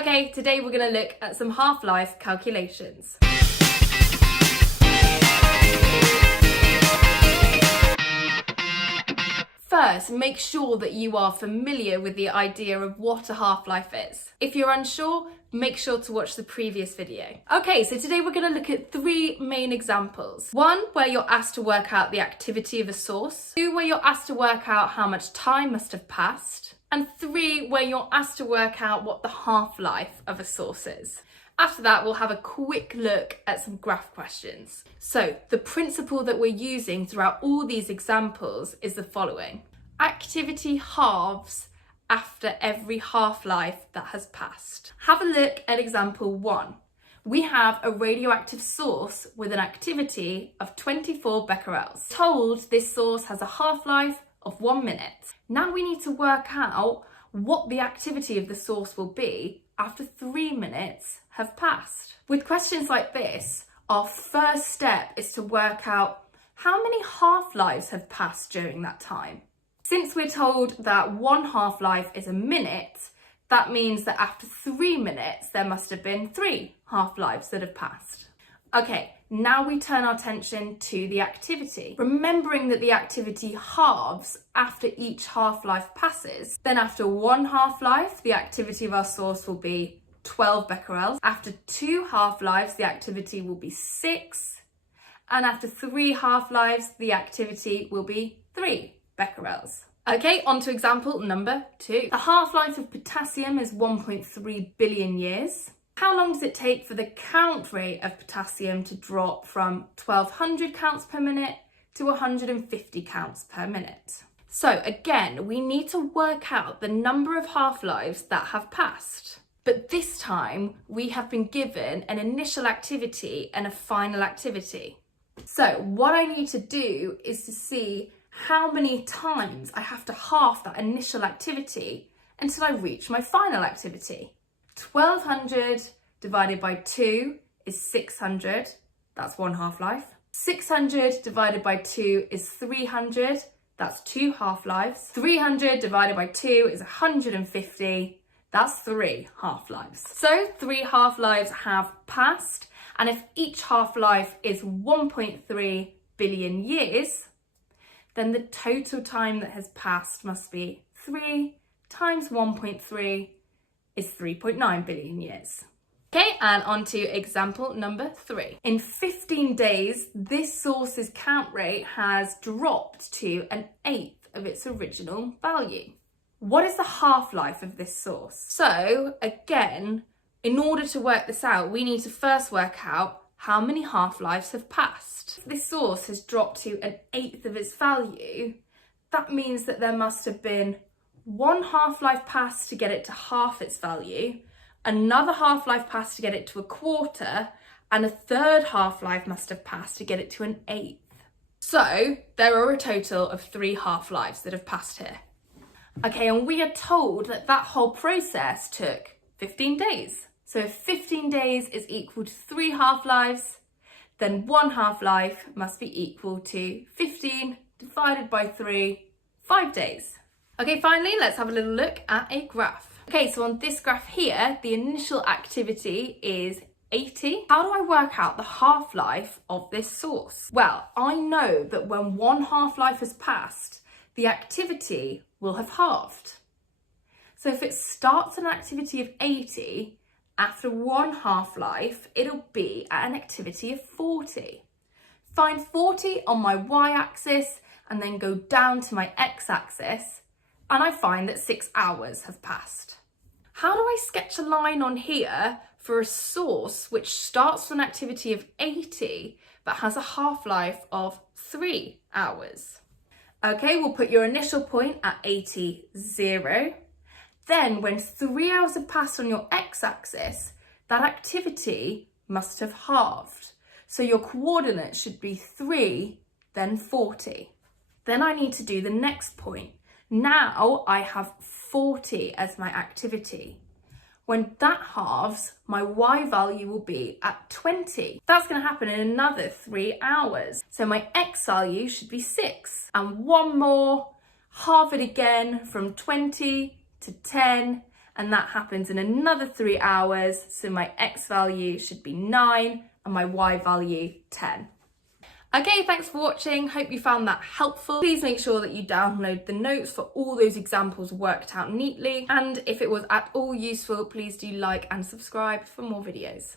Okay, today we're going to look at some half-life calculations. First, make sure that you are familiar with the idea of what a half-life is. If you're unsure, make sure to watch the previous video. Okay, so today we're going to look at three main examples. One, where you're asked to work out the activity of a source. Two, where you're asked to work out how much time must have passed. And three, where you're asked to work out what the half-life of a source is. After that, we'll have a quick look at some graph questions. So the principle that we're using throughout all these examples is the following. Activity halves after every half-life that has passed. Have a look at example 1. We have a radioactive source with an activity of 24 becquerels. Told this source has a half-life of 1 minute. Now we need to work out what the activity of the source will be after 3 minutes have passed. With questions like this, our first step is to work out how many half-lives have passed during that time. Since we're told that one half-life is a minute, that means that after 3 minutes, there must have been 3 half-lives that have passed. Okay, now we turn our attention to the activity. Remembering that the activity halves after each half-life passes, then after one half-life, the activity of our source will be 12 becquerels. After 2 half-lives, the activity will be 6. And after 3 half-lives, the activity will be 3 becquerels. Okay, on to example number 2. The half-life of potassium is 1.3 billion years. How long does it take for the count rate of potassium to drop from 1200 counts per minute to 150 counts per minute? So again, we need to work out the number of half-lives that have passed. But this time, we have been given an initial activity and a final activity. So what I need to do is to see how many times I have to halve that initial activity until I reach my final activity. 1200 divided by 2 is 600, that's one half-life. 600 divided by 2 is 300, that's 2 half-lives. 300 divided by 2 is 150, that's 3 half-lives. So 3 half-lives have passed, and if each half-life is 1.3 billion years, then the total time that has passed must be 3 times 1.3 is 3.9 billion years. Okay, and on to example number 3. In 15 days, this source's count rate has dropped to 1/8 of its original value. What is the half-life of this source? So again, in order to work this out, we need to first work out how many half-lives have passed. If this source has dropped to 1/8 of its value, that means that there must have been one half-life passed to get it to half its value, another half-life passed to get it to 1/4, and a third half-life must have passed to get it to 1/8. So there are a total of 3 half-lives that have passed here. Okay, and we are told that that whole process took 15 days. So if 15 days is equal to 3 half-lives, then 1 half-life must be equal to 15 divided by 3, 5 days. Okay, finally, let's have a little look at a graph. Okay, so on this graph here, the initial activity is 80. How do I work out the half-life of this source? Well, I know that when one half-life has passed, the activity will have halved. So if it starts an activity of 80, after one half-life, it'll be at an activity of 40. Find 40 on my y-axis and then go down to my x-axis, and I find that 6 hours have passed. How do I sketch a line on here for a source which starts with an activity of 80 but has a half-life of 3 hours? Okay, we'll put your initial point at 80, 0. Then when 3 hours have passed on your x-axis, that activity must have halved. So your coordinates should be 3, then 40. Then I need to do the next point. Now I have 40 as my activity. When that halves, my y value will be at 20. That's going to happen in another 3 hours. So my x value should be 6. And one more, halve it again from 20 to 10, and that happens in another 3 hours, so my x value should be 9 and my y value 10. Okay, thanks for watching. Hope you found that helpful. Please make sure that you download the notes for all those examples worked out neatly. And if it was at all useful, please do like and subscribe for more videos.